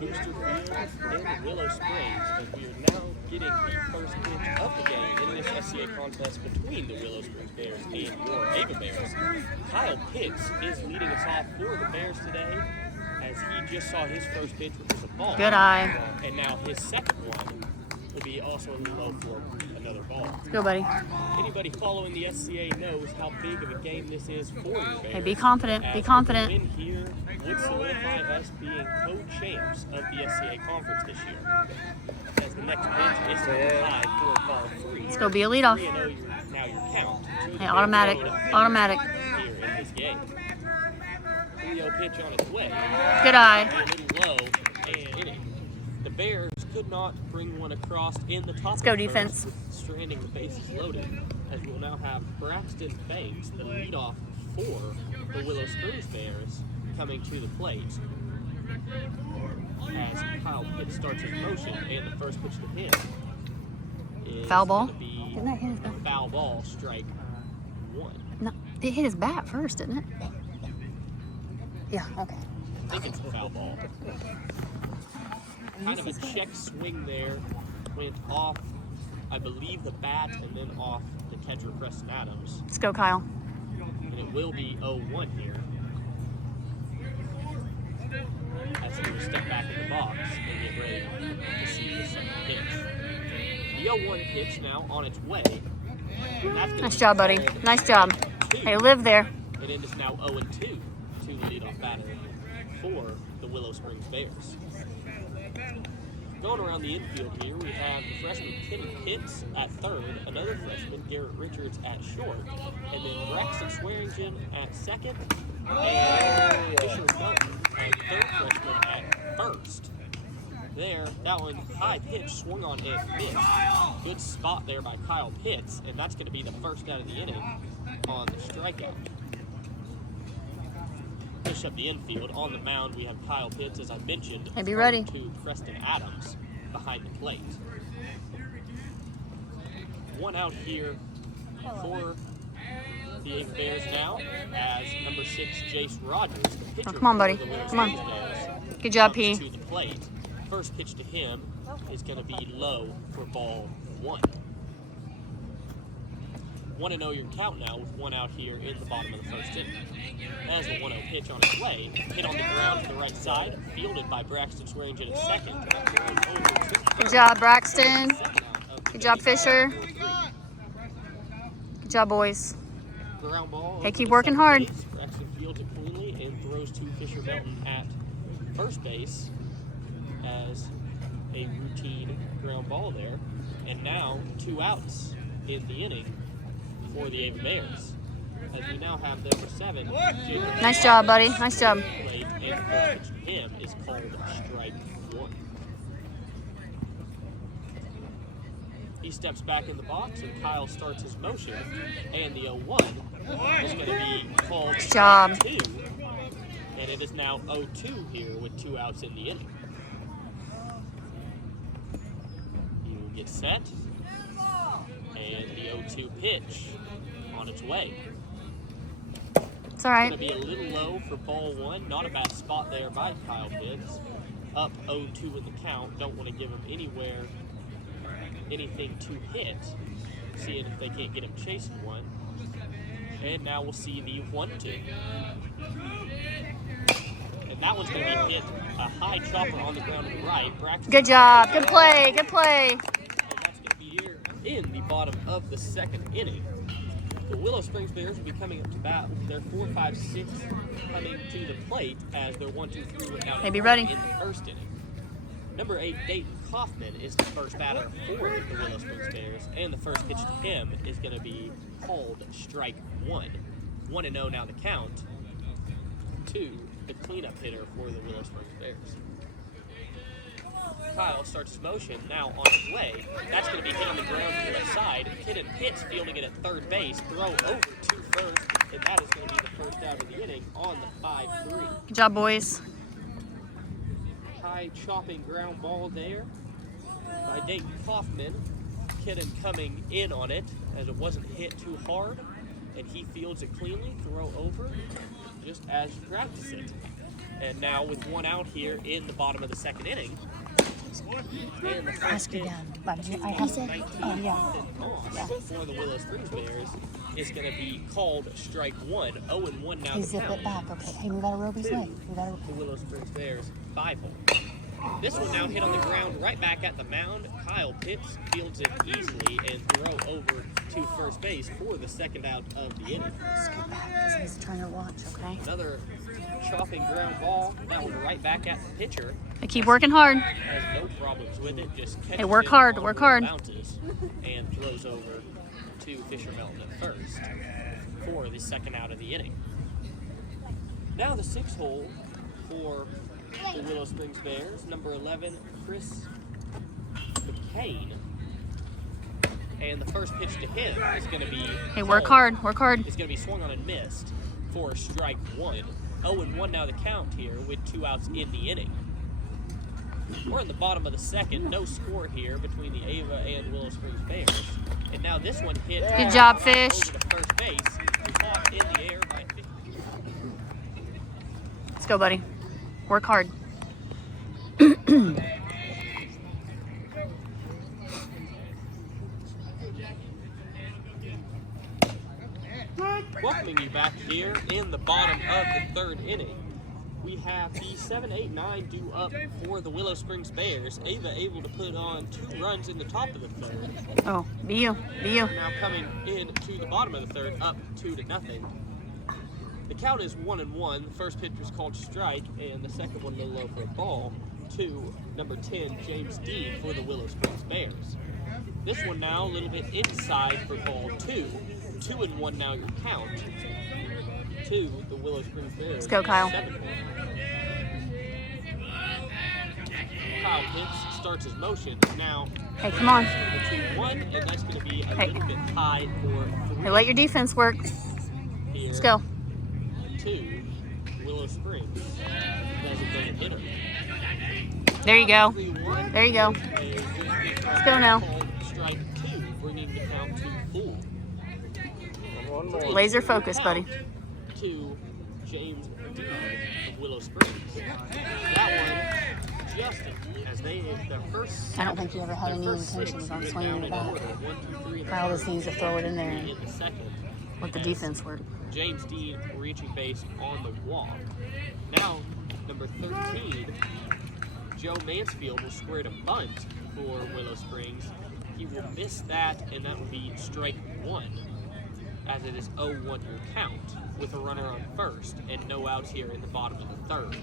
Booster Field in Willow Springs, and we are now getting the first pitch of the game in this SCA contest between the Willow Springs Bears and your Ava Bears. Kyle Pitts is leading us off for the Bears today, as he just saw his first pitch, which was a ball. Good eye. And now his second one will be also a little low for another ball. Let's go, buddy. Anybody following the SCA knows how big of a game this is for the Bears. Hey, be confident. Be confident. A win here would solidify us being co-champs of the SCA conference this year. As the next pitch is tied for ball 3. Let's go be a leadoff. 3-0 now your count. Hey, automatic. Automatic. Here in this game. 3-0 pitch on its way. Good eye. A little low and inning. The Bears could not bring one across in the top. Let's go of the defense. first, stranding the bases loaded, as we'll now have Braxton Banks, the leadoff for the Willow Springs Bears, coming to the plate. As Kyle Pitts starts his motion, and the first pitch to him is Foul ball? gonna be Didn't that hit his bat? a foul ball, strike 1. No, it hit his bat first, didn't it? Yeah, okay. I think it's a foul ball. Kind of a check swing there, went off, I believe, the bat, and then off the catcher, Preston Adams. Let's go, Kyle. And it will be 0-1 here. As he will step back in the box and get ready to see the second pitch. The 0-1 pitch now on its way. Nice job, buddy. Nice job. Hey, live there. And it is now 0-2 to the leadoff batter for the Willow Springs Bears. Going around the infield here, we have the freshman Kenny Pitts at third, another freshman, Garrett Richards, at short, and then Braxton Swearingen at second, and Fisher Felton at third freshman at first. There, that one, high pitch, swung on and missed. Good spot there by Kyle Pitts, and that's going to be the first out of the inning on the strikeout. Push up the infield. On the mound, we have Kyle Pitts, as I mentioned. Hey, be ready. To Preston Adams behind the plate. One out here for the Ava Bears now, as number 6, Jace Rogers, the pitcher. Oh, come on, buddy. for the Willow Come on. Springs Bears, Good job, comes P. to the plate. First pitch to him is going to be low for ball 1. 1-0 your count now with one out here in the bottom of the first inning. As the 1-0 pitch on its way, hit on the ground to the right side, fielded by Braxton Swearingen at second. Good job, Braxton. Good job, Fisher. Good job, boys. Ground ball. Hey, keep working hard. Base. Braxton fields it cleanly and throws to Fisher Felton at first base as a routine ground ball there. And now 2 outs in the inning for the Ava Bears, as we now have the number 7. Nice job, buddy. Nice job. Plate, and the first pitch to him is called strike 1. He steps back in the box, and Kyle starts his motion, and the 0-1 is going to be called Nice job. strike 2, and it is now 0-2 here with 2 outs in the inning. He will get set, and the 0-2 pitch on its way. It's all right. Going to be a little low for ball 1. Not a bad spot there by Kyle Pitts. Up 0-2 in the count. Don't want to give him anything to hit. Seeing if they can't get him chasing one. And now we'll see the 1-2. And that one's going to be hit a high chopper on the ground to the right. Braxton Good job. Good play. Good play. And that's going to be here in the bottom of the second inning. The Willow Springs Bears will be coming up to bat with their 4-5-6 coming to the plate, as their 1-2-3 went down Hey, be ready. in the first inning. Number 8, Dayton Kaufman, is the first batter for the Willow Springs Bears, and the first pitch to him is going to be called strike 1. 1-0 now the count to the cleanup hitter for the Willow Springs Bears. Kyle starts his motion now on his way. That's going to be hit on the ground to the left side. Kidden Pitts fielding it at third base. Throw over to first, and that is going to be the first out of the inning on the 5-3. Good job, boys. High chopping ground ball there by Dayton Kaufman. Kidden coming in on it as it wasn't hit too hard, and he fields it cleanly. Throw over just as you practice it. And now with one out here in the bottom of the second inning. And the first Ask her pitch down. I have to. Oh, yeah. for the Willow Springs Bears is going to be called strike one. 0-1 now. Hey, the zip count. it back. Okay. Hey, move out of Roby's way. Move out of The Willow Springs Bears 5-hole. This one now hit on the ground right back at the mound. Kyle Pitts fields it easily and throw over to first base for the second out of the inning. Scoot back because he's trying to watch, okay? Another chopping ground ball. That one right back at the pitcher. I keep working hard. Has no problems with it. Just catches work it hard, on work where it hard. bounces and throws over to Fisher Melton at first for the second out of the inning. Now the 6th hole for the Willow Springs Bears, number 11, Chris McCain. And the first pitch to him is going to be... Hey, work hard, work hard. It's going to be swung on and missed for strike one. 0-1 now the count here with 2 outs in the inning. We're in the bottom of the second. No score here between the Ava and Willow Springs Bears. And now this one hit... Good job, Fish. Over to first base. Caught in the air by... Let's go, buddy. Work hard. Welcoming you back here in the bottom of the 3rd inning. We have the 7-8-9 due up for the Willow Springs Bears. Ava able to put on 2 runs in the top of the 3rd. Oh, be you, be you. Now coming in to the bottom of the 3rd, up 2-0. The count is 1-1. The first pitch was called strike, and the second one a little low for a ball to number 10, James Dean, for the Willow Springs Bears. This one now a little bit inside for ball 2. 2-1 now your count to the Willow Springs Bears. Let's go, Kyle. 7-1. Kyle Pitts starts his motion. Now, Hey, come on. 2-1, and that's going to be a Hey. little bit tied for 3. Hey, let your defense work. Here Let's go. to Willow Springs. Designated hitter. There you go. 3-1. There you go. Let's go now. Strike 2, bringing the count to full. Laser focus, buddy. To James Dean of Willow Springs. That one just as they hit their first. I don't think you ever had any their first intentions 6 on went swinging down it in back. order. 1, 2, 3 in the Kyle first, just needs to throw it in there in the second. with the As defense work. James Dean reaching base on the walk. Now, number 13, Joe Mansfield will square a bunt for Willow Springs. He will miss that, and that will be strike 1, as it is 0-1 your count, with a runner on first and no outs here in the bottom of the 3rd.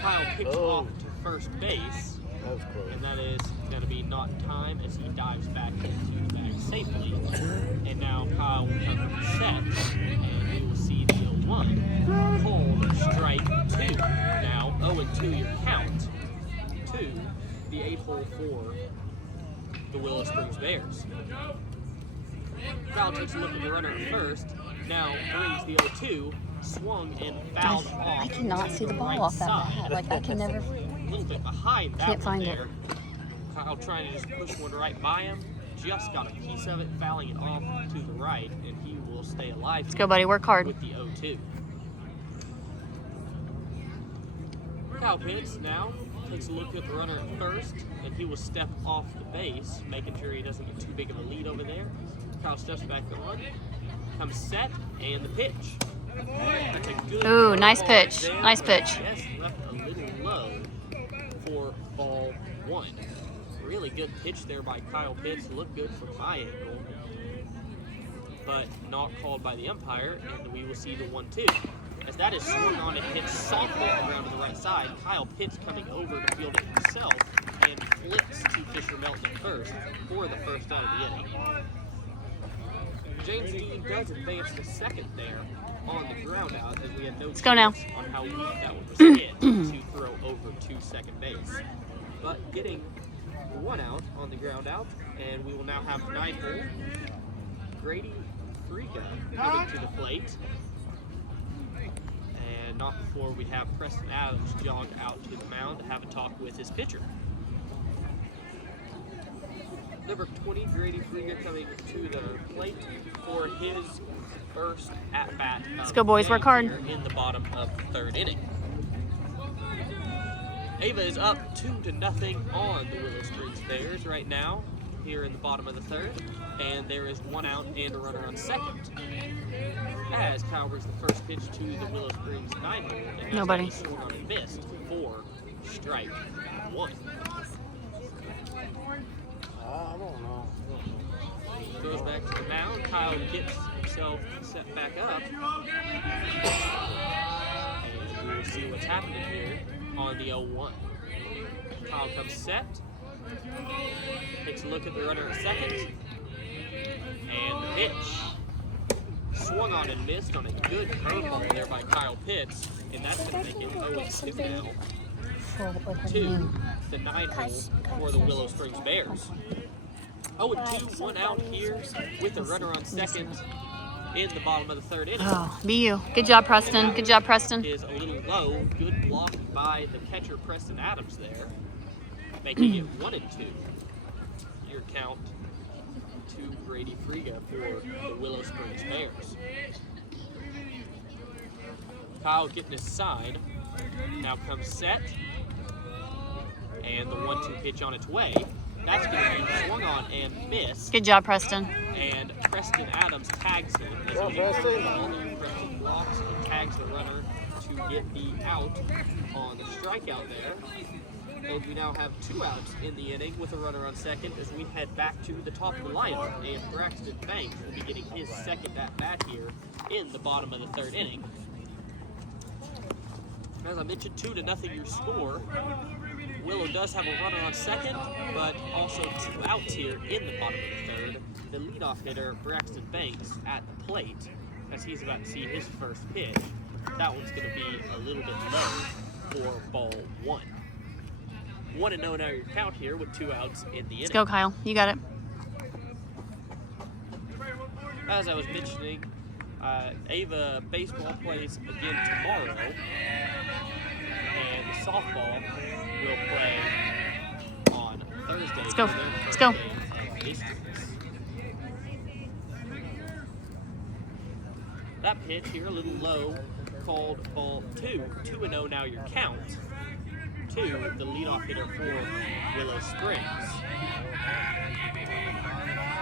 Kyle picks off to first base, That was close. and that is going to be not in time as he dives back into the bag safely. And now Kyle will come from set, and we will see the 0-1 called strike 2. Now 0-2 your count to the 8th hole for the Willow Springs Bears. Kyle takes a look at the runner at first, now brings the 0-2, swung and fouled off. I cannot to see the ball right off that side. bat. Like, I can never. A little bit behind that Can't one find it. there. Kyle trying to just push one right by him. Just got a piece of it, fouling it off to the right, and he will stay alive. Let's go, buddy. Work hard. With the 0-2. Kyle Pitts now takes a look at the runner at first, and he will step off the base, making sure he doesn't get too big of a lead over there. Kyle steps back on, comes set, and the pitch. That's a good Ooh, nice ball pitch. there, Nice but pitch. Just left a little low for ball 1. Really good pitch there by Kyle Pitts. Looked good from my angle, but not called by the umpire, and we will see the 1-2. As that is swung on and hit softly on the ground to the right side, Kyle Pitts coming over to field it himself and flips to Fisher Melton at first for the first out of the inning. James Dean does advance the second there on the ground out, as we had no Let's go now. chance on how weak that one was hit to throw over to second base. But getting 1 out on the ground out, and we will now have 9th hole. Grady Friga coming to the plate. And not before we have Preston Adams jog out to the mound to have a talk with his pitcher. Number 20, Grady Friga, coming to the plate for his first at-bat. Let's go, boys. Work hard. In the bottom of the third inning. Ava is up 2-0 on the Willow Springs Bears right now, here in the bottom of the third. And there is 1 out and a runner on second. As Kyle brings the first pitch to the Willow Springs 9-hole. Nobody. Swung on and missed for strike 1. I don't know. Goes back to the mound. Kyle gets himself set back up. And we'll see what's happening here on the 0-1. Kyle comes set. Takes a look at the runner at second. And the pitch. Swung on and missed on a good curveball there by Kyle Pitts. And that's going to make it 0-2 now. To the 9-hole for the Willow Springs Bears. 0-2, 1 out here with the runner on second in the bottom of the third inning. Oh, be you. Good job, Preston. Good job, Preston. Is a little low. Good block by the catcher, Preston Adams, there. Making it 1-2. Your count to Grady Friga for the Willow Springs Bears. Kyle getting his sign. Now comes set. And the 1-2 pitch on its way. That's going to be swung on and missed. Good job, Preston. And Preston Adams tags him. As he Preston blocks and tags the runner to get the out on the strikeout there. And we now have 2 outs in the inning with a runner on second as we head back to the top of the lineup. And Braxton Banks will be getting his second at-bat here in the bottom of the third inning. As I mentioned, 2-0 your score. Willow does have a runner on second, but also 2 outs here in the bottom of the third. The leadoff hitter, Braxton Banks, at the plate as he's about to see his first pitch. That one's going to be a little bit low for ball 1. 1-0 now your count here with 2 outs in the inning. Let's go, Kyle. You got it. As I was mentioning, Ava baseball plays again tomorrow, and the softball will play on Thursday. Let's go. Let's go. That pitch here a little low, called ball 2. 2-0 now your count to the leadoff hitter for Willow Springs.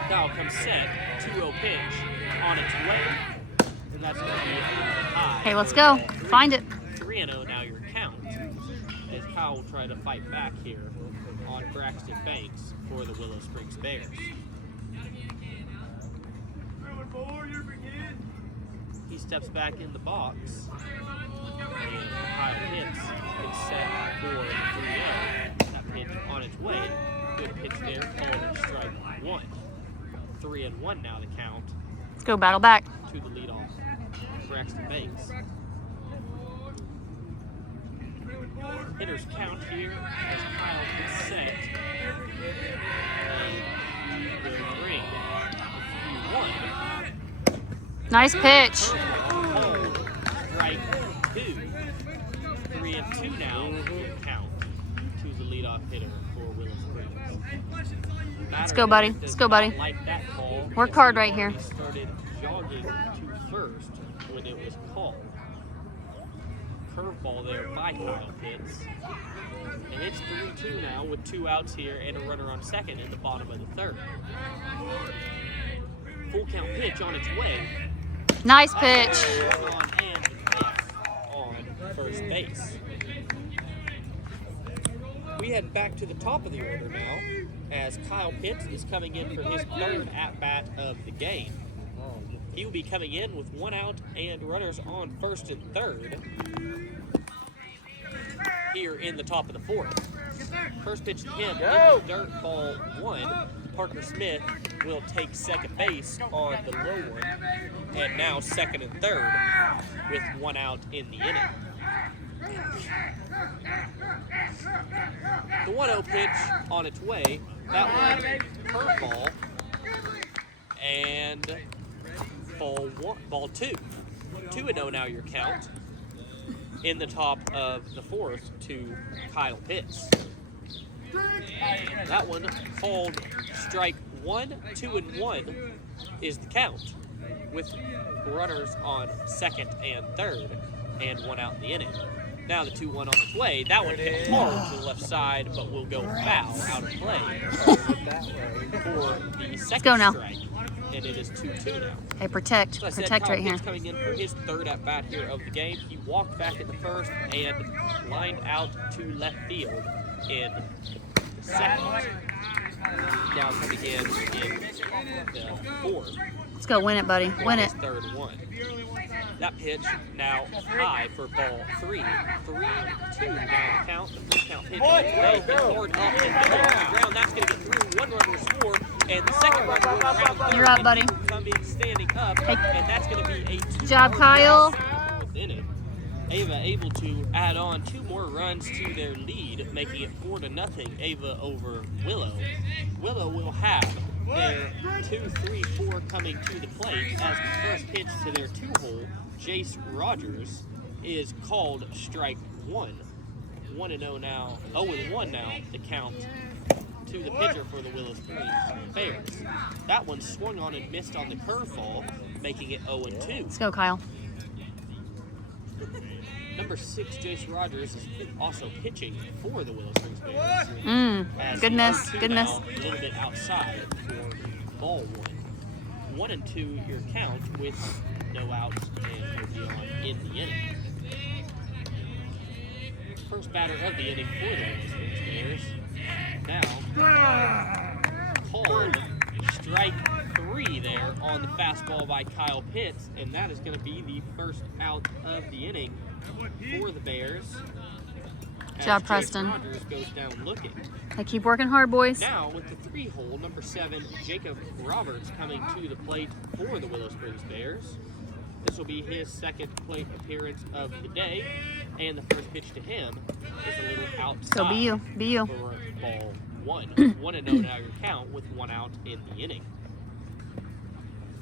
Kyle comes set, 2-0 pitch on its way, and that's going to be a little bit high. Hey, let's go. Find it. 3-0 now your count, as Kyle will try to fight back here on Braxton Banks for the Willow Springs Bears. He steps back in the box, and Kyle hits. It's set for 3-0. That pitch on its way. Good pitch there, called strike 1. 3-1 now the count. Let's go. Battle back. To the leadoff, Braxton Banks. Hitters count here as Kyle gets set. And will bring 1. Nice pitch. Strike 2. 3-2 now count to the leadoff hitter for Willow Springs. Let's go, buddy. Let's go, buddy. Like that call. Work hard right here. He started jogging to first when it was called. Curveball there by Kyle Pitts. And it's 3-2 now with 2 outs here and a runner on second in the bottom of the third. Full count pitch on its way. Nice pitch. On and miss on first base. We head back to the top of the order now as Kyle Pitts is coming in for his third at-bat of the game. He will be coming in with 1 out and runners on first and third here in the top of the fourth. First pitch to him in the dirt, ball 1. Parker Smith will take second base on the low one, and now second and third with 1 out in the inning. The 1-0 pitch on its way. That one curveball and ball 2. 2-0 now your count in the top of the fourth to Kyle Pitts. That one called strike 1, 2, and 1 is the count, with runners on second and third, and 1 out in the inning. Now the 2-1 on its way. That one hit hard to the left side, but will go foul out of play for the second strike. And it is 2-2 now. Hey, protect. So I said, Protect Kyle right here. Pitts coming in for his third at-bat here of the game. He walked back in the first and lined out to left field in the second. Now coming in the fourth. Let's go win it, buddy. Win it. Third one. That pitch now high for ball 3. 3-2 now the count. The 3-count pitch. Hard up and down on the ground. That's going to get through. 1 runner will score, and the second runner will round third. You're up, buddy. Coming standing up, and that's going to be a 2 job, Kyle. Within it. Ava able to add on 2 more runs to their lead, making it 4-0. Ava over Willow. Willow will have their 2-3-4 coming to the plate as the first pitch to their 2-hole, Jace Rogers, is called strike 1. 1-0 now, 0-1 now, the count to the pitcher for the Willow Springs Bears. That one swung on and missed on the curveball, making it 0-2. Let's go, Kyle. Number 6, Jace Rogers, is also pitching for the Willow Springs Bears. Goodness, Two goodness. now, a little bit outside for ball 1. 1-2 your count with no outs and no beyond in the inning. First batter of the inning for the Willow Springs Bears. Now called strike 3 there on the fastball by Kyle Pitts, and that is going to be the first out of the inning for the Bears. Good job, Preston. Rogers goes down looking. Hey, keep working hard, boys. Now with the 3-hole, number 7, Jacob Roberts coming to the plate for the Willow Springs Bears. This will be his second plate appearance of the day, and the first pitch to him is a little outside. So be you, be you. For ball 1. 1-0 now your count with 1 out in the inning.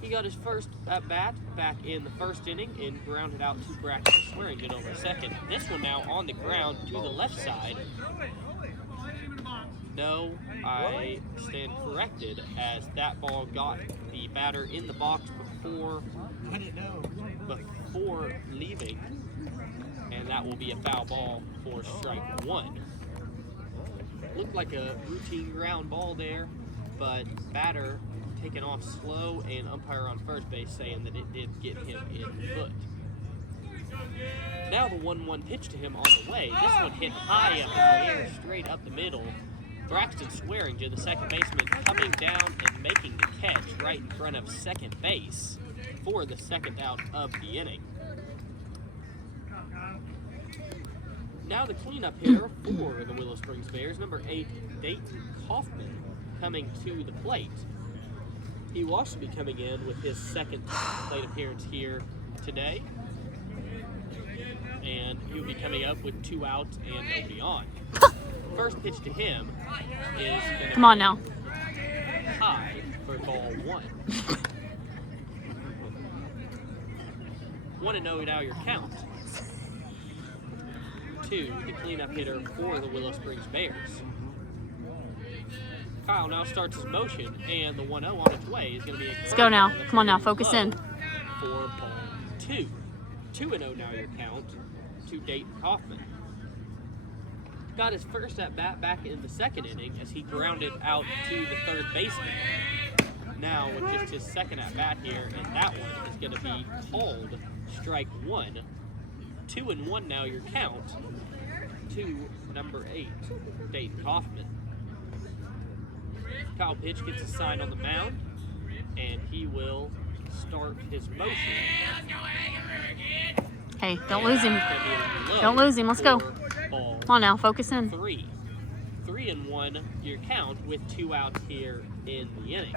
He got his first at-bat back in the first inning and grounded out to Braxton Swearingen over second. This one now on the ground to the left side. No, I stand corrected as that ball got the batter in the box before leaving, and that will be a foul ball for strike 1. Looked like a routine ground ball there, but batter taken off slow, and umpire on first base saying that it did get him in the foot. Now the 1-1 pitch to him on the way. This one hit high up in the air, straight up the middle. Braxton Swearingen, the second baseman, coming down and making the catch right in front of second base for the second out of the inning. Now the cleanup hitter for the Willow Springs Bears, number 8, Dayton Kaufman, coming to the plate. He will also be coming in with his second plate appearance here today. And he'll be coming up with 2 outs and nobody on. First pitch to him is going to Come on now. high for ball 1. 1-0 now your count to the cleanup hitter for the Willow Springs Bears. Kyle now starts his motion, and the 1-0 on its way is going to be a Let's go now. Come on now, focus in. For ball 2. 2-0 now your count to Dayton Kaufman. Got his first at-bat back in the second inning as he grounded out to the third baseman. Now with just his second at-bat here, and that one is going to be called strike 1. 2-1 now your count to number 8, Dayton Kaufman. Kyle Pitts gets a sign on the mound, and he will start his motion. Hey, don't lose him. Don't lose him. Let's go. Ball Come on now, focus in. 3-1 your count with 2 outs here in the inning.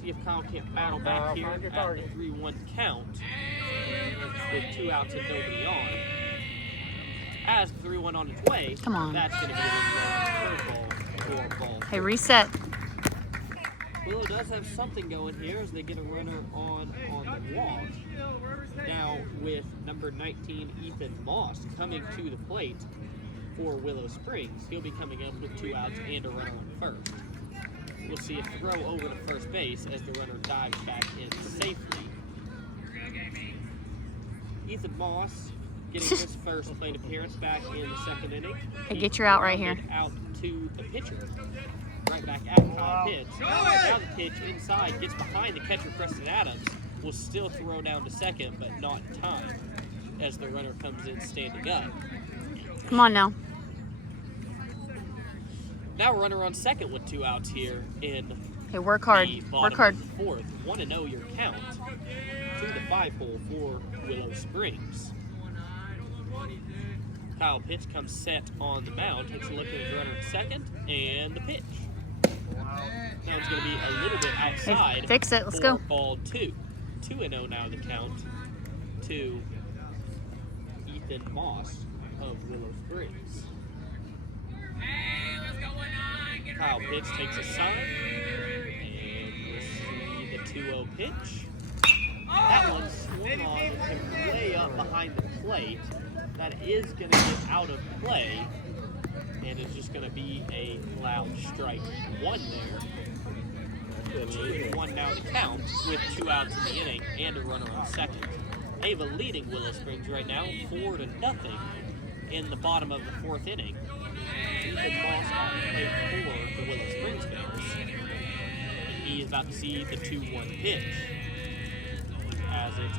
See if Kyle can't battle back here at the 3-1 count with 2 outs and nobody on. As the 3-1 on its way, Come on. that's going to be a curveball for ball. Hey, reset. Willow does have something going here as they get a runner on the walk. Now with number 19, Ethan Moss, coming to the plate for Willow Springs. He'll be coming up with 2 outs and a runner on first. We'll see a throw over to first base as the runner dives back in safely. Ethan Moss getting his first plate appearance back in the second inning. Hey, get your out right here. Out to the pitcher. Right back at Kyle Pitts. Now the pitch inside gets behind the catcher, Preston Adams. Will still throw down to second, but not in time as the runner comes in standing up. Come on now. Now runner on second with 2 outs here in Hey, work hard. the Work bottom hard. of the fourth. 1-0 your count to the 5-hole for Willow Springs. Kyle Pitts comes set on the mound, takes a look at his runner at second, and the pitch. Now it's going to be a little bit outside. Hey, fix it. Let's for go. Ball 2. 2-0 now the count to Ethan Moss of Willow Springs. Kyle Pitts takes a sign, and we'll see the 2-0 pitch. That one swung on with him way up behind the plate. That is going to get out of play, and it's just going to be a loud strike 1 there. 2-1 now the count with 2 outs in the inning and a runner on second. Ava leading Willow Springs right now 4-0 in the bottom of the 4th inning. Ethan Moss on the plate for the Willow Springs Bears. And he is about to see the 2-1 pitch as it's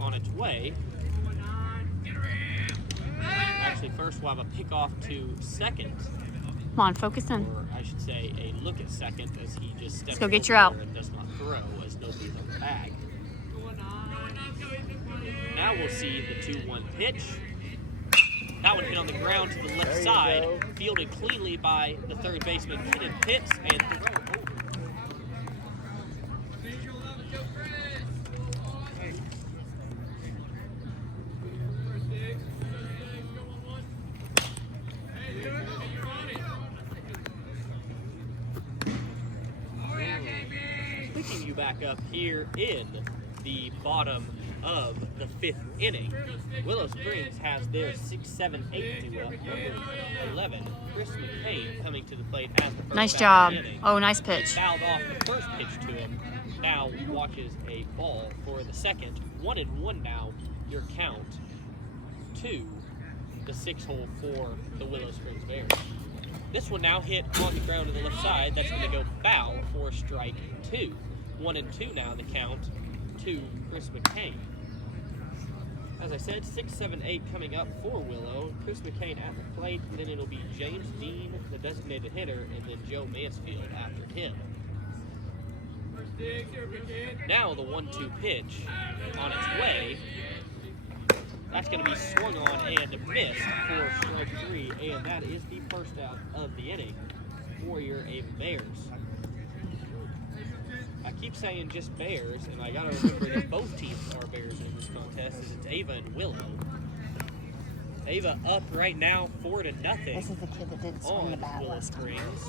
on its way. Actually, first we'll have a pickoff to second. Come on, focus in. Or I should say a look at second as he just steps go get over your out. there and does not throw as nobody's on the bag. Now we'll see the 2-1 pitch. That one hit on the ground to the left side, fielded cleanly by the third baseman, Kenan Pitts, and throw over. Picking you back up here in the bottom of the 5th inning. Willow Springs has their 6-7-8 duo, number 11, Chris McCain, coming to the plate as the first Nice batter job. of the inning. Oh, nice pitch. Fouled off the first pitch to him. Now watches a ball for the second. 1-1 now, your count to the 6-hole for the Willow Springs Bears. This one now hit on the ground to the left side. That's going to go foul for strike 2. 1-2 now the count to Chris McCain. As I said, 6-7-8 coming up for Willow. Chris McCain at the plate, then it'll be James Dean, the designated hitter, and then Joe Mansfield after him. Now the 1-2 pitch on its way. That's going to be swung on and missed for strike 3, and that is the first out of the inning for your Ava Bears. I keep saying just Bears, and I gotta remember that both teams are Bears in this contest, as it's Ava and Willow. Ava up right now 4-0 This is the kid that didn't swing the on bat Willow last time. Springs,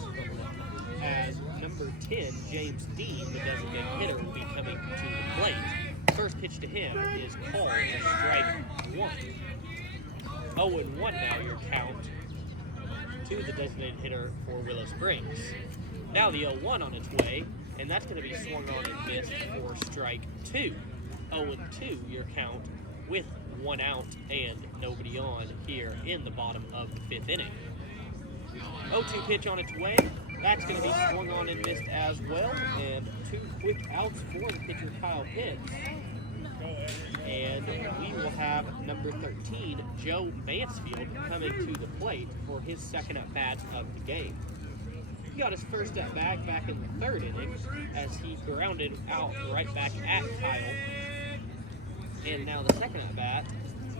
as number 10, James Dean, the designated hitter, will be coming to the plate. First pitch to him is called a strike 1. 0-1 now your count to the designated hitter for Willow Springs. Now the 0-1 on its way, and that's going to be swung on and missed for strike 2. 0-2 your count with 1 out and nobody on here in the bottom of the 5th inning. 0-2 pitch on its way. That's going to be swung on and missed as well, and 2 quick outs for the pitcher Kyle Pitts. And we will have number 13, Joe Mansfield, coming to the plate for his second at-bat of the game. He got his first at-bat back in the 3rd inning as he grounded out right back at Kyle. And now the second at-bat,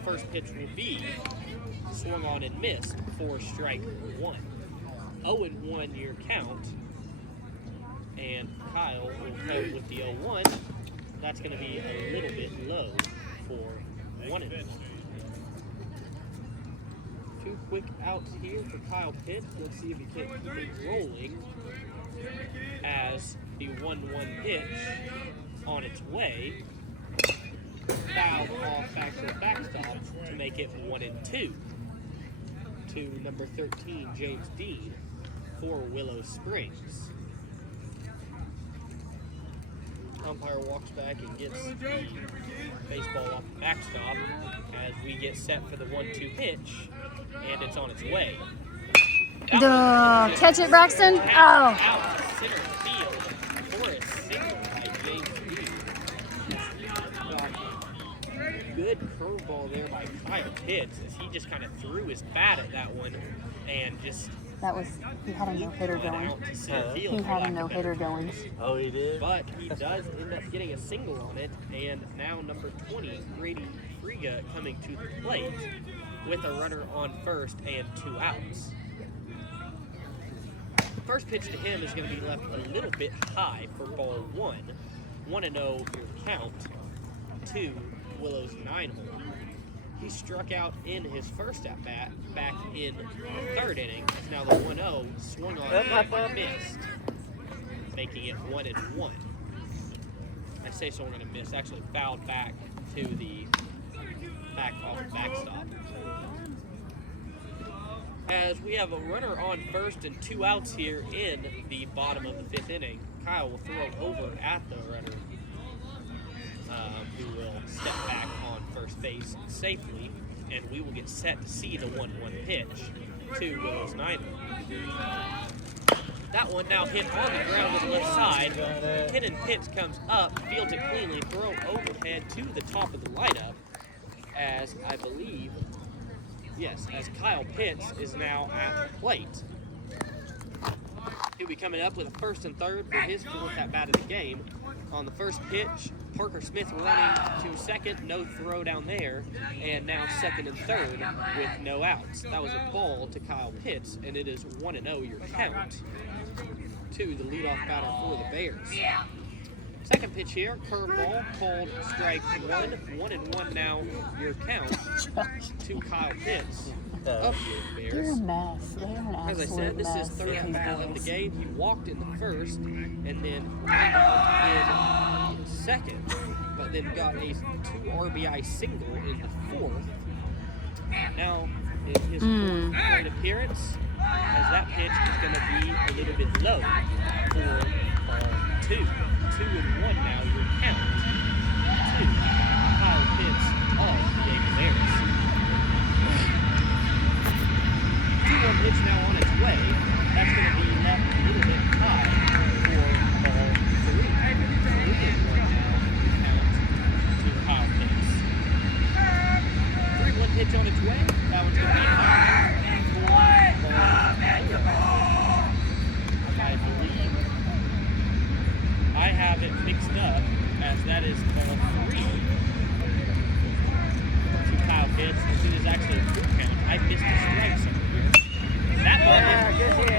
first pitch will be swung on and missed for strike 1. 0-1 your count, and Kyle will go with the 0-1. That's going to be a little bit low for 1-1. 2 quick outs here for Kyle Pitts. Let's see if he can keep it rolling as the 1-1 pitch on its way. Fouled off back to the backstop to make it 1-2. to number 13, James Dean, for Willow Springs. Umpire walks back and gets the baseball off the backstop as we get set for the 1-2 pitch, and it's on its way. Catch it, Braxton. Oh. Out to center field for a single by James Dean. Good curveball there by Kyle Pitts as he just kind of threw his bat at that one and just. He had a no-hitter going. He had a no-hitter going. Oh, he did? But he does end up getting a single on it, and now number 20, Grady Friga, coming to the plate with a runner on first and 2 outs. First pitch to him is going to be left a little bit high for ball 1. 1-0 your count to Willow's 9-hole. He struck out in his first at-bat back in the 3rd inning. Now the 1-0 swung on and missed, making it 1-1. I say swung on and missed, actually fouled back to the backstop. As we have a runner on first and 2 outs here in the bottom of the 5th inning, Kyle will throw over at the runner, who will step back on first base safely, and we will get set to see the 1-1 pitch to Willow's 9. That one now hit on the ground to the left side. Kenan Pitts comes up, fields it cleanly, throw overhead to the top of the lineup, as I believe, as Kyle Pitts is now at the plate. He'll be coming up with a first and third for his 4th at-bat of the game. On the first pitch, Parker Smith running to second, no throw down there, and now second and third with no outs. That was a ball to Kyle Pitts, and it is 1-0 your count to the leadoff batter for the Bears. Second pitch here, curveball, called strike 1. 1-1 now your count to Kyle Pitts of the Bears. They're a mess. They're an absolute As I said, this is 3rd at-bat of the game. He walked in the first and then went out in second, but then got a 2 RBI single in the 4th. Now, in his 4th plate appearance, as that pitch is going to be a little bit low for ball 2. 2-1 now your count to Kyle Pitts of the Yankee Bears. 2-1 pitch now on its way. That's going to be left a little bit high for ball 3. 3-1 now your count to Kyle Pitts. 3-1 pitch on its way. That one's going to be high for ball 4. I believe I have it mixed up as that is ball 3 to Kyle Pitts. As it is actually a full count. I missed the strike zone here. That ball is on the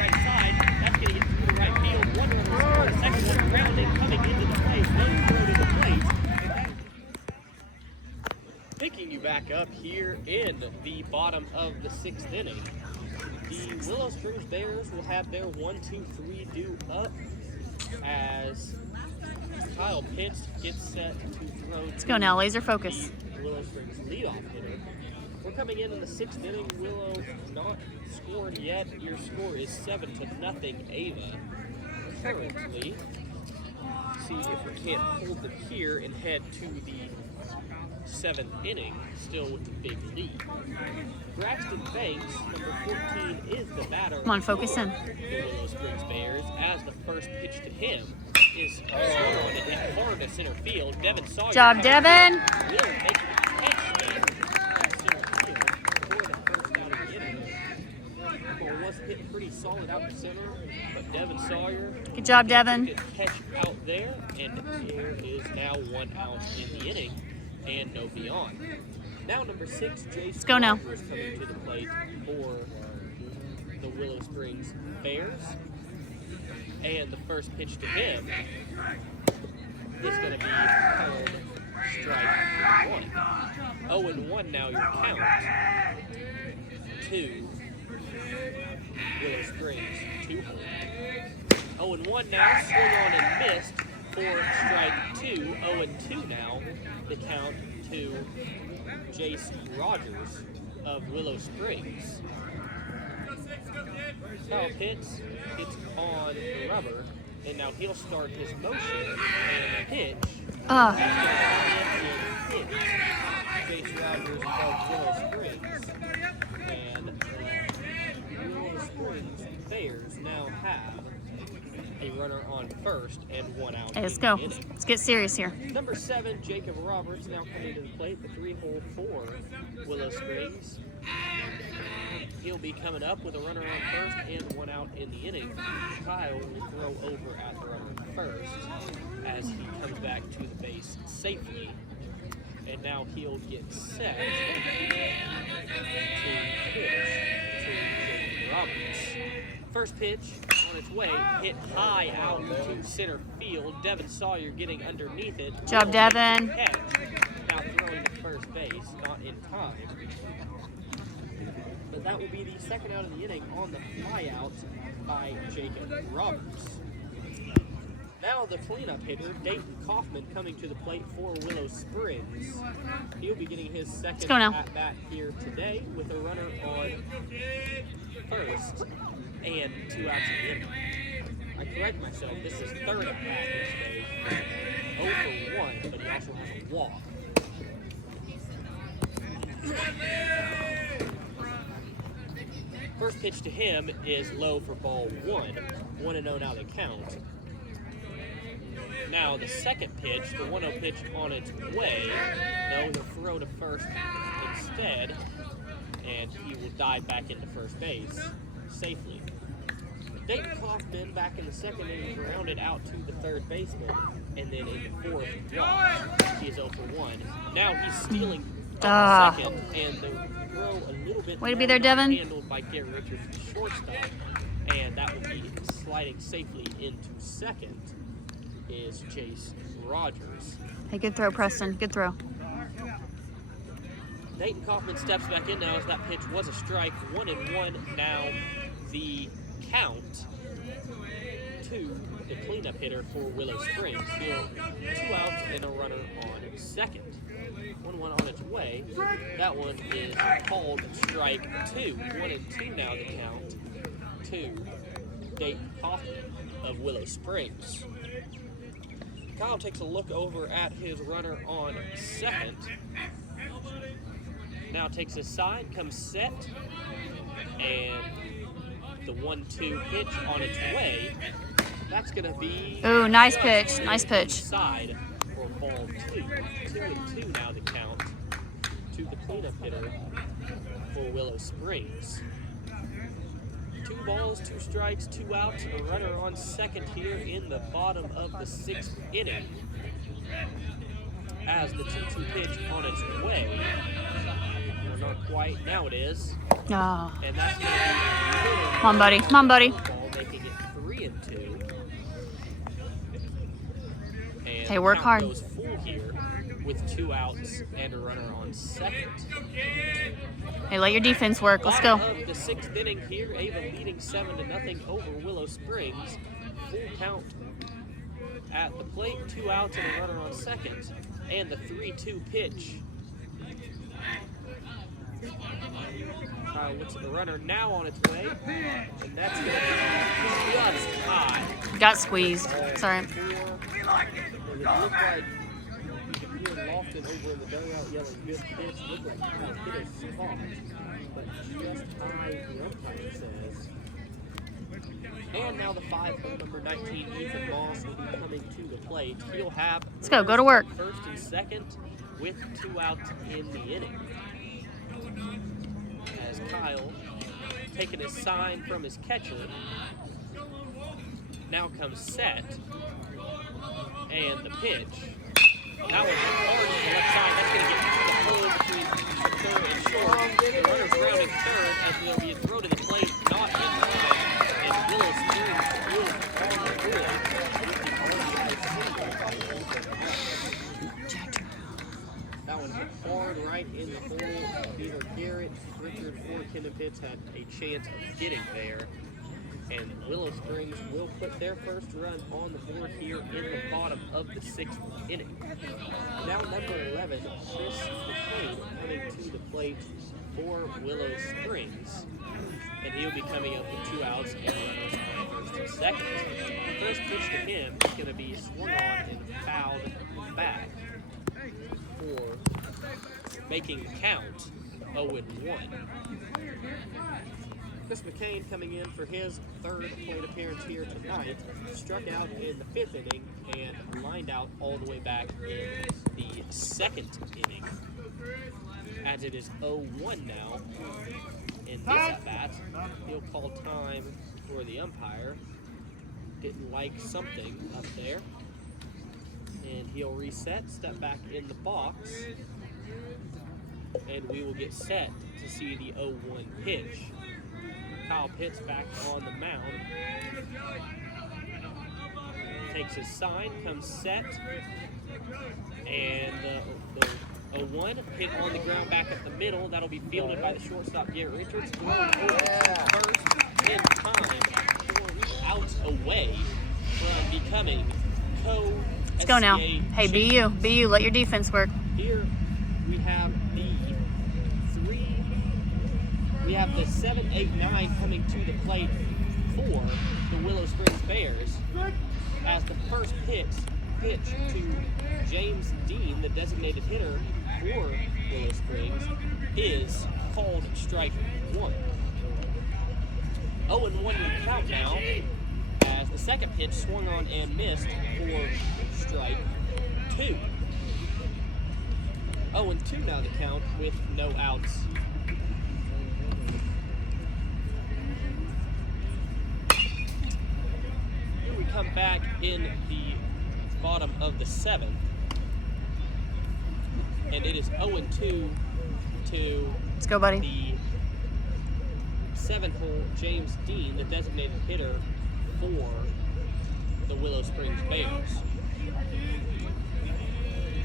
right side. That's going to get through the right field. One run will score. The second one grounded, coming into the plate. No throw to the plate. Picking you back up here in the bottom of the 6th inning. The Willow Springs Bears will have their 1-2-3 due up as Kyle Pitts gets set to throw. Let's go now, laser focus. Willow Springs leadoff hitter. We're coming in the 6th inning. Willow not scored yet. Your score is 7-0 Ava. Currently, see if we can't hold them here and head to the 7th inning, still with the big lead. Braxton Banks, number 14, is the batter. Come on, focus in. The Willow Springs Bears, as the first pitch to him is swung on and hit hard to center field. Devin Sawyer. Job, Devin. Will make the catch there at center field for the first out of the inning. The ball was hit pretty solid out to center, but Devin Sawyer. Good job, Devin. Took a catch out there, and there is now 1 out in the inning and no beyond. Now number 6, Jason. Let's go now. Is coming to the plate for the Willow Springs Bears. And the first pitch to him is going to be called strike 1. 0-1 now your count to Willow Springs 2-hole. 0-1 now, swung on and missed for strike 2. 0-2 now, the count to J.C. Rogers of Willow Springs. Kyle Pitts gets on the rubber, and now he'll start his motion and pitch. Chase Rogers of Willow Springs. And Willow Springs Bears now have a runner on first and one out. Hey, let's go. Let's get serious here. Number 7, Jacob Roberts, now coming to the plate, the 3-hole for Willow Springs. He'll be coming up with a runner on first and one out in the inning. Kyle will throw over at the runner on first as he comes back to the base safely. And now he'll get set to pitch to Jacob Roberts. First pitch on its way, hit high out to center field. Devin Sawyer getting underneath it. Job, Devin. Catch. Now throwing to first base, not in time. But that will be the second out of the inning on the flyout by Jacob Roberts. Now the cleanup hitter, Dayton Kaufman, coming to the plate for Willow Springs. He'll be getting his second at-bat here today with a runner on first and 2 outs in the inning. I correct myself, this is third at-bat here today. 0 for 1, but he also has a walk. First pitch to him is low for ball 1. 1-0 now the count. Now the second pitch, the 1-0 pitch on its way. No, the throw to first instead. And he will dive back into first base safely. Dayton Kaufman back in the second inning grounded out to the third baseman. And then in the fourth, he is 0 for 1. Now he's stealing second. And the throw a little bit way to be there, Devin. Handled by Garrett Richards, the shortstop. And that will be sliding safely into second is Chase Rogers. Hey, good throw, Preston. Good throw. Dayton Kaufman steps back in now as that pitch was a strike. 1-1 now the count to the cleanup hitter for Willow Springs. Still 2 outs and a runner on second. 1-1 on its way. That one is called strike 2. 1-2 now the count to Dayton Kaufman of Willow Springs. Kyle takes a look over at his runner on second. Now takes his side, comes set, and the 1-2 pitch on its way. That's going to be... Ooh, nice pitch. Nice pitch. Side for ball 2. 2-2 now the count to the cleanup hitter for Willow Springs. 2 balls, 2 strikes, 2 outs, a runner on second here in the bottom of the 6th inning. As the 2-2 pitch on its way. No, not quite. Now it is. Oh. And that's going to be Come on, buddy. Come on, buddy. ball, making it 3-2. And Hey, work count hard. goes full here with 2 outs and a runner on second. Hey, let your defense work. Let's go. Bottom of the 6th inning here, Ava leading 7-0 over Willow Springs. Full count at the plate, 2 outs and a runner on second, and the 3-2 pitch. Kyle looks at the runner now on its way, and that's going to be just high. Got squeezed. Sorry. And it looked like you could hear Lofton over in the dugout yelling good pitch. Looked like he kind of hit a spot, but just high, the umpire says. And now the 5-hole number 19, Ethan Moss, will be coming to the plate. He'll have Let's go. Go to work. first and second with 2 outs in the inning. As Kyle, taking his sign from his catcher, now comes set, and the pitch. That was hard on the left side. That's going to get the hole between third and short. The runner's grounding third as there'll be a throw to the plate, not in time, and Willow Springs will on the board with the RBI. That one hit hard right in the hole. Either Garrett, Richard, or Kendon Pitts had a chance of getting there. And Willow Springs will put their first run on the board here in the bottom of the 6th inning. Now number 11, Chris McCain, coming to the plate for Willow Springs, and he'll be coming up with 2 outs and runners on first and second. The first pitch to him is going to be swung on and fouled back for making the count 0-1. Chris McCain coming in for his 3rd plate appearance here tonight, struck out in the 5th inning and lined out all the way back in the 2nd inning. As it is 0-1 now in this at-bat, he'll call time for the umpire. Didn't like something up there. And he'll reset, step back in the box, and we will get set to see the 0-1 pitch. Kyle Pitts back on the mound. Takes his sign, comes set, and the 0-1 hit on the ground back at the middle. That'll be fielded by the shortstop, Garrett Richards. Going over to first in time, 4 outs away from becoming Let's go now. Hey, BU, let your defense work. Here we have the 7, 8, 9 coming to the plate for the Willow Springs Bears, as the first pitch to James Dean, the designated hitter for Willow Springs, is called strike 1. 0-1 will count now, as the second pitch swung on and missed for strike 2. 0-2 now the count with no outs. Here we come back in the bottom of the 7th, and it is 0-2 to Let's go, buddy. the 7th-hole James Dean, the designated hitter for the Willow Springs Bears.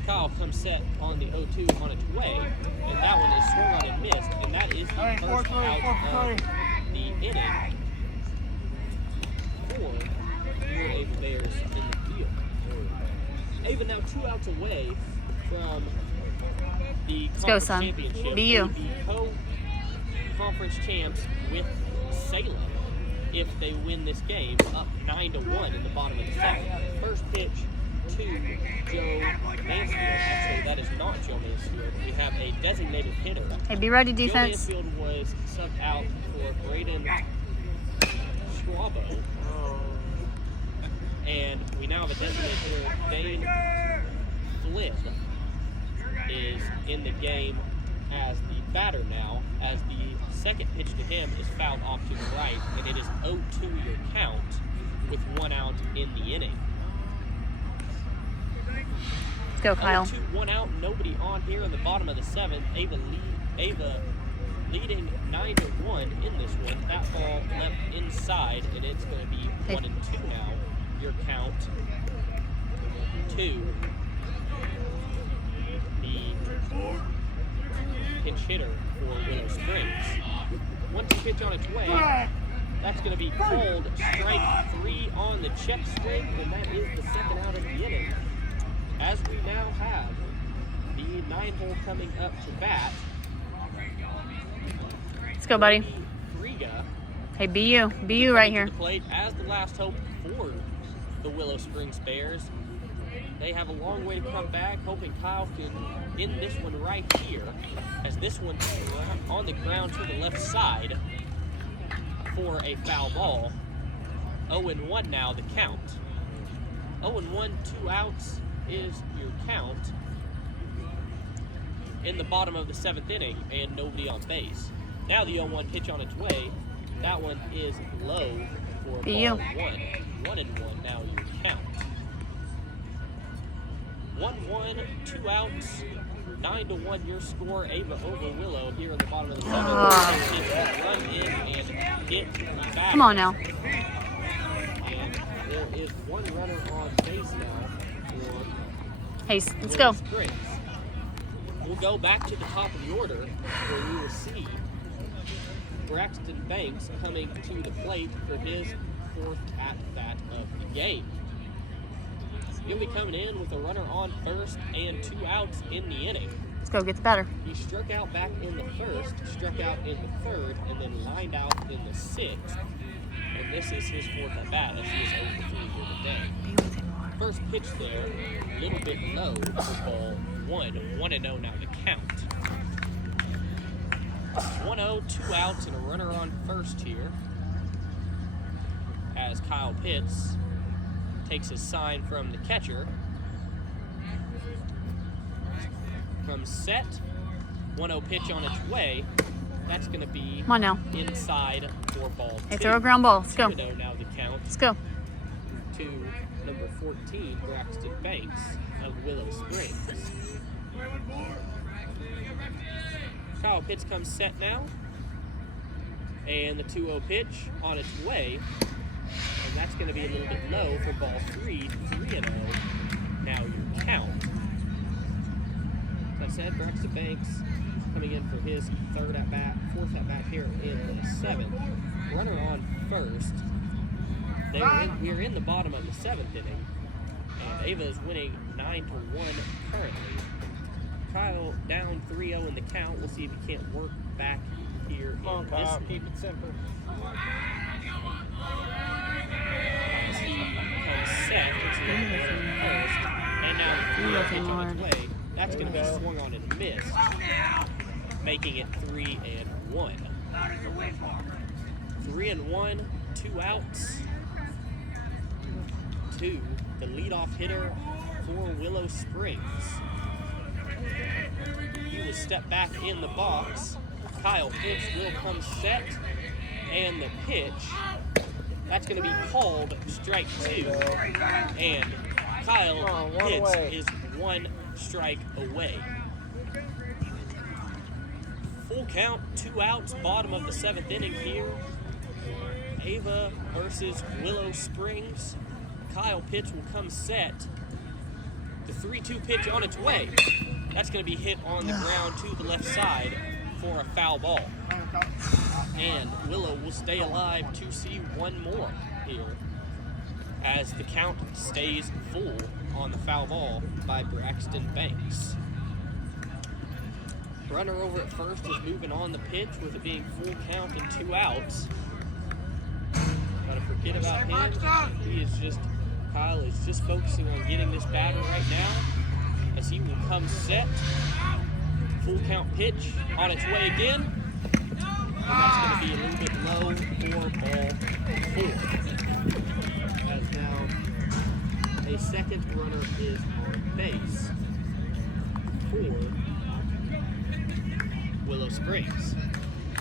Kyle comes set on the 0-2 on its way, and that one is swung on and missed, and that is the first out of the inning for your Ava Bears in the field. Ava now 2 outs away from the conference championship. BU. They would be co-conference champs with Salem if they win this game, up 9-1 in the bottom of the 2nd. First pitch to Joe Mansfield. Actually, that is not Joe Mansfield. We have a designated hitter. Hey, be ready, defense. Joe Mansfield was subbed out for Braden Schwabo. And we now have a designated hitter, Dane Flynn, is in the game as the batter now, as the second pitch to him is fouled off to the right, and it is 0-2 your count with 1 out in the inning. Let's go, Kyle. 0-2, 1 out, nobody on here in the bottom of the 7th. Ava leading 9-1 in this one. That ball left inside, and it's going to be 1-2 now. Your count to the pinch hitter for Willow Springs. 1-2 pitch on its way. That's going to be called strike 3 on the check swing, and that is the 2nd out of the inning. As we now have the 9-hole coming up to bat. Let's go, buddy. Friga. Hey, BU right here. The plate as the last hope for the Willow Springs Bears. They have a long way to come back, hoping Kyle can end this one right here, as this one on the ground to the left side for a foul ball. 0-1 now the count. 0-1, 2 outs is your count in the bottom of the 7th inning, and nobody on base. Now the 0-1 pitch on its way. That one is low for ball 1. 1-1 now your count. 1-1, 2 outs, 9-1 your score. Ava over Willow here in the bottom of the 7th. Run in and hit the batter. Come on now. And there is 1 runner on base now for Hey, let's go. Springs. We'll go back to the top of the order, where we will see Braxton Banks coming to the plate for his 4th at-bat of the game. He'll be coming in with a runner on first and 2 outs in the inning. Let's go get the batter. He struck out back in the first, struck out in the third, and then lined out in the sixth. And this is his fourth at bat as he is 0 for 3 here today. Be with him, Lord. First pitch there, a little bit low for ball 1. 1-0 now to count. 1-0, 2 outs, and a runner on first here. As Kyle Pitts takes his sign from the catcher. From set, 1-0 pitch on its way. That's going to be Come on now. inside for ball 2. Hey, throw a ground ball. Let's go. 2-0 now the count Let's go. to number 14, Braxton Banks of Willow Springs. Kyle Pitts comes set now. And the 2-0 pitch on its way. And that's going to be a little bit low for ball 3, 3-0. Now your count. As I said, Braxton Banks coming in for his fourth at bat here in the 7th. Runner on first. We're in the bottom of the 7th inning. And Ava is winning 9-1 currently. Kyle down 3-0 in the count. We'll see if he can't work back here in this one. Keep it simple. As he comes set, it's going to first. And now the 3-0 pitch on its way. That's going to be swung on and missed, making it 3-1. 3-1, 2 outs. To the leadoff hitter for Willow Springs. He will step back in the box. Kyle Pitts will come set, and the pitch, that's going to be called strike 2. And Kyle Pitts is 1 strike away. Full count, 2 outs, bottom of the 7th inning here. Ava versus Willow Springs. Kyle Pitts will come set. The 3-2 pitch on its way. That's going to be hit on the ground to the left side for a foul ball. And Willow will stay alive to see one more here as the count stays full on the foul ball by Braxton Banks. Runner over at first is moving on the pitch with it being full count and 2 outs. Gotta forget about him. Kyle is just focusing on getting this batter right now as he will come set. Full count pitch on its way again. And that's going to be a little bit low for ball 4. As now a second runner is on base for Willow Springs.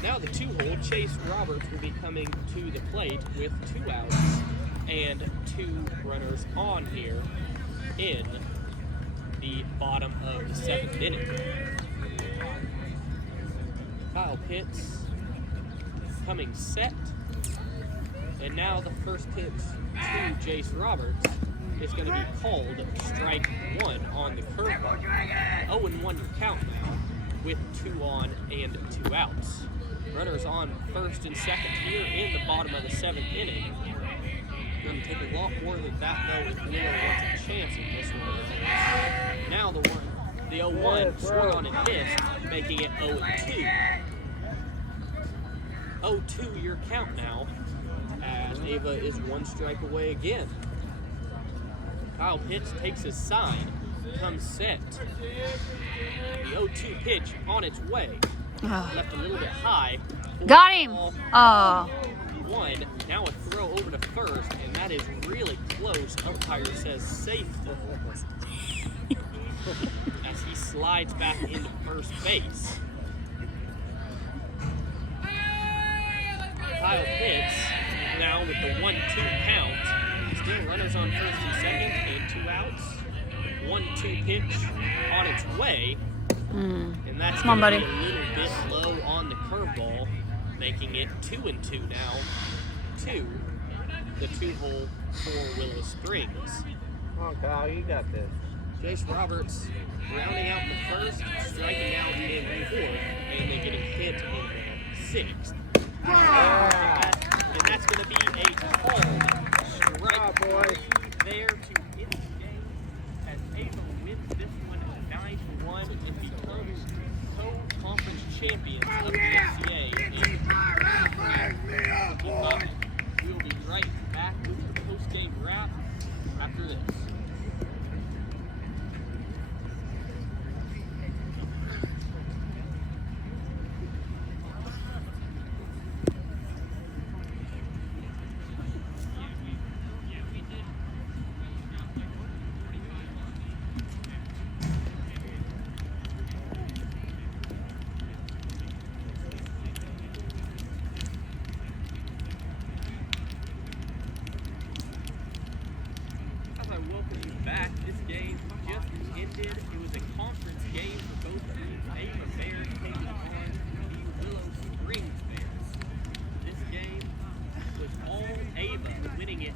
Now the 2-hole, Chase Roberts will be coming to the plate with 2 outs and 2 runners on here in the bottom of the 7th inning. Kyle Pitts coming set. And now the first pitch to Chase Roberts is going to be called strike 1 on the curveball. 0-1 your count now with 2 on and 2 outs. Runners on first and second here in the bottom of the 7th inning. Going to take a lot more than that though if Willow wants a chance in this one. Now the 0-1 swung on and missed, making it 0-2. 0-2 your count now as Ava is 1 strike away again. Kyle Pitts takes his sign, comes set. The 0-2 pitch on its way. Left a little bit high. Got him! Oh. 1. Now a throw over to first, and that is really close. Umpire says safe. As he slides back into first base. Kyle Pitts now with the 1-2 count. Still runners on first and second and 2 outs. 1-2 pitch on its way. And that's going to be a little bit low on the curveball, making it 2-2 now to the 2-hole for Willow Springs. Come on, Kyle, you got this. Jace Roberts rounding out in the first, striking out in the 4th, and then getting hit in the 6th. And that's going to be a called strike there to end the game as Ava wins this one 9-1. Division I and becomes co-conference champions of the NCAA. We will be right back with the post-game wrap after this. Back. This game just ended. It was a conference game for both teams. Ava Bears taking on the Willow Springs Bears. This game was all Ava, winning it